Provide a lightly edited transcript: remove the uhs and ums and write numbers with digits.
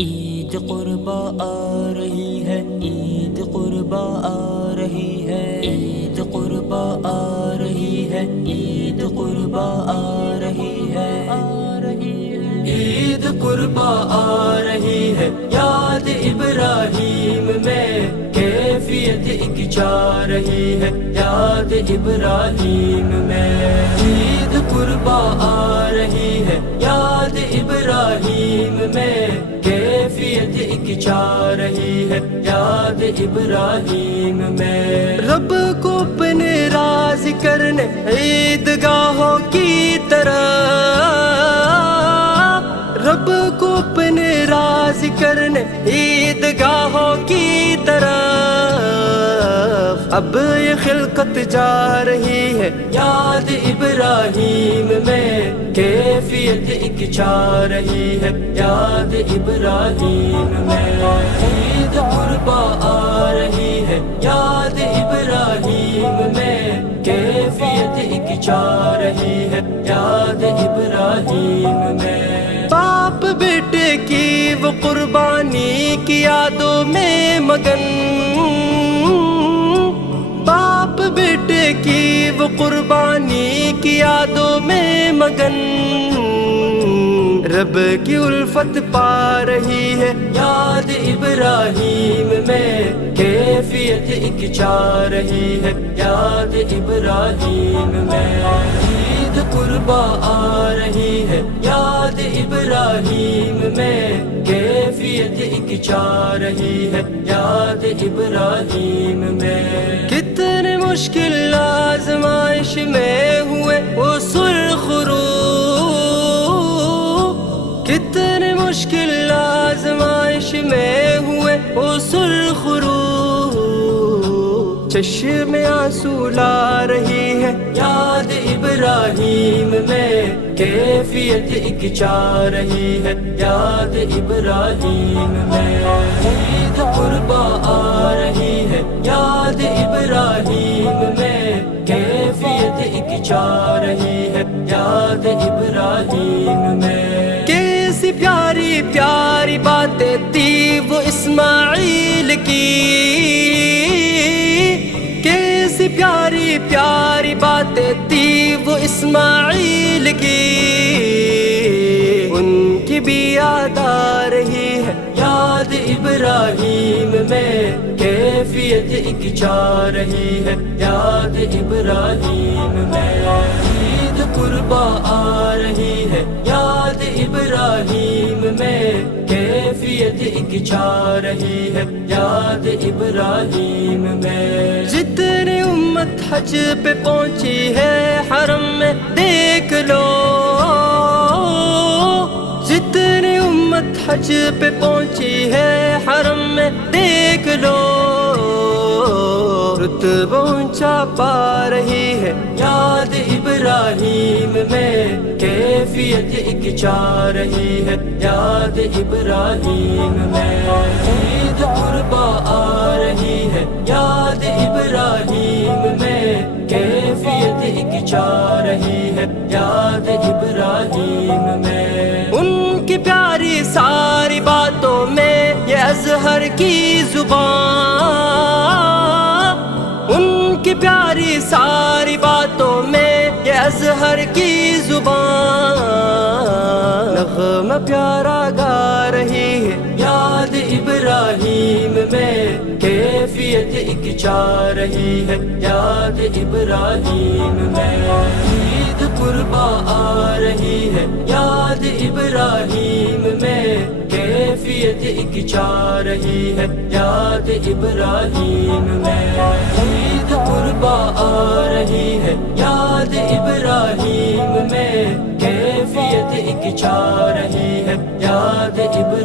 عید قربا آ رہی ہے، عید قربا آ رہی ہے، عید قربا آ رہی ہے، عید قربا آ رہی ہے، عید قربا آ رہی ہے، یاد ابراہیم میں کیفیت ایک جا رہی ہے، یاد ابراہیم میں عید قربا آ رہی ہے، یاد ابراہیم میں کیفیت ایک جا رہی ہے، یاد ابراہیم میں رب کو اپنے راضی کرنے عیدگاہوں کی طرح، رب کو اپنے راضی کرنے عیدگاہوں کی طرف اب یہ خلقت جا رہی ہے، یاد ابراہیم میں کیفیت ایک جا رہی ہے، یاد ابراہیم میں عید قربا آ رہی ہے، یاد ابراہیم میں کیفیت ایک جا رہی ہے، یاد ابراہیم میں باپ بیٹے کی وہ قربانی کی یادوں میں مگن، باپ بیٹے کی وہ قربانی کی یادوں میں مگن، رب کی الفت پا رہی ہے، یاد ابراہیم میں کیفیت ایک جا رہی ہے، یاد ابراہیم میں عید قربا آ رہی ہے، یاد ابراہیم میں کیفیت ایک جا رہی ہے، یاد ابراہیم میں کتنے مشکل آزمائش میں ہوئے وہ سرخ رو، کتنے مشکل آزمائش میں ہوئے وہ سرخ رو، چشم آنسو لا رہی ہے، یاد ابراہیم میں کیفیت ایک جا رہی ہے، یاد ابراہیم میں عید قربا آ رہی ہے، یاد ابراہیم میں کیفیت ایک جا رہی ہے، یاد ابراہیم میں کیسی پیاری پیاری باتیں تھی وہ اسماعیل کی، کیسی پیاری پیاری باتیں تھی وہ اسماعیل کی، ان کی بھی یاد آ رہی ہے، یاد ابراہیم میں کیفیت ایک جا رہی ہے، یاد ابراہیم میں عید قربا آ رہی ہے، یاد ابراہیم میں کیفیت ایک جا رہی ہے، یاد ابراہیم میں جتنی امت حج پہ پہنچی ہے حرم میں دیکھ لو، جتنی امت حج پہ پہنچی ہے حرم میں دیکھ لو، رتبہ اونچا پا رہی ہے، یاد ابراہیم میں کیفیت ایک جا رہی ہے، یاد ابراہیم میں عید قربا آ رہی ہے، یاد ابراہیم میں کیفیت ایک جا رہی ہے، یاد ابراہیم میں ان کی پیاری ساری باتوں میں یہ اظہر کی زبان، ان کی پیاری ساری باتوں میں یہ اظہر کی زبان، نغمہ پیارا گا رہی ہے، یاد ابراہیم میں کیفیت ایک جا رہی ہے، یاد ابراہیم میں عید قربا آ رہی ہے، یاد ابراہیم میں کیفیت ایک جا رہی ہے، یاد ابراہیم میں عید قربا آ رہی ہے، یاد ابراہیم میں کیفیت ایک جا رہی ہے، یاد ابراہیم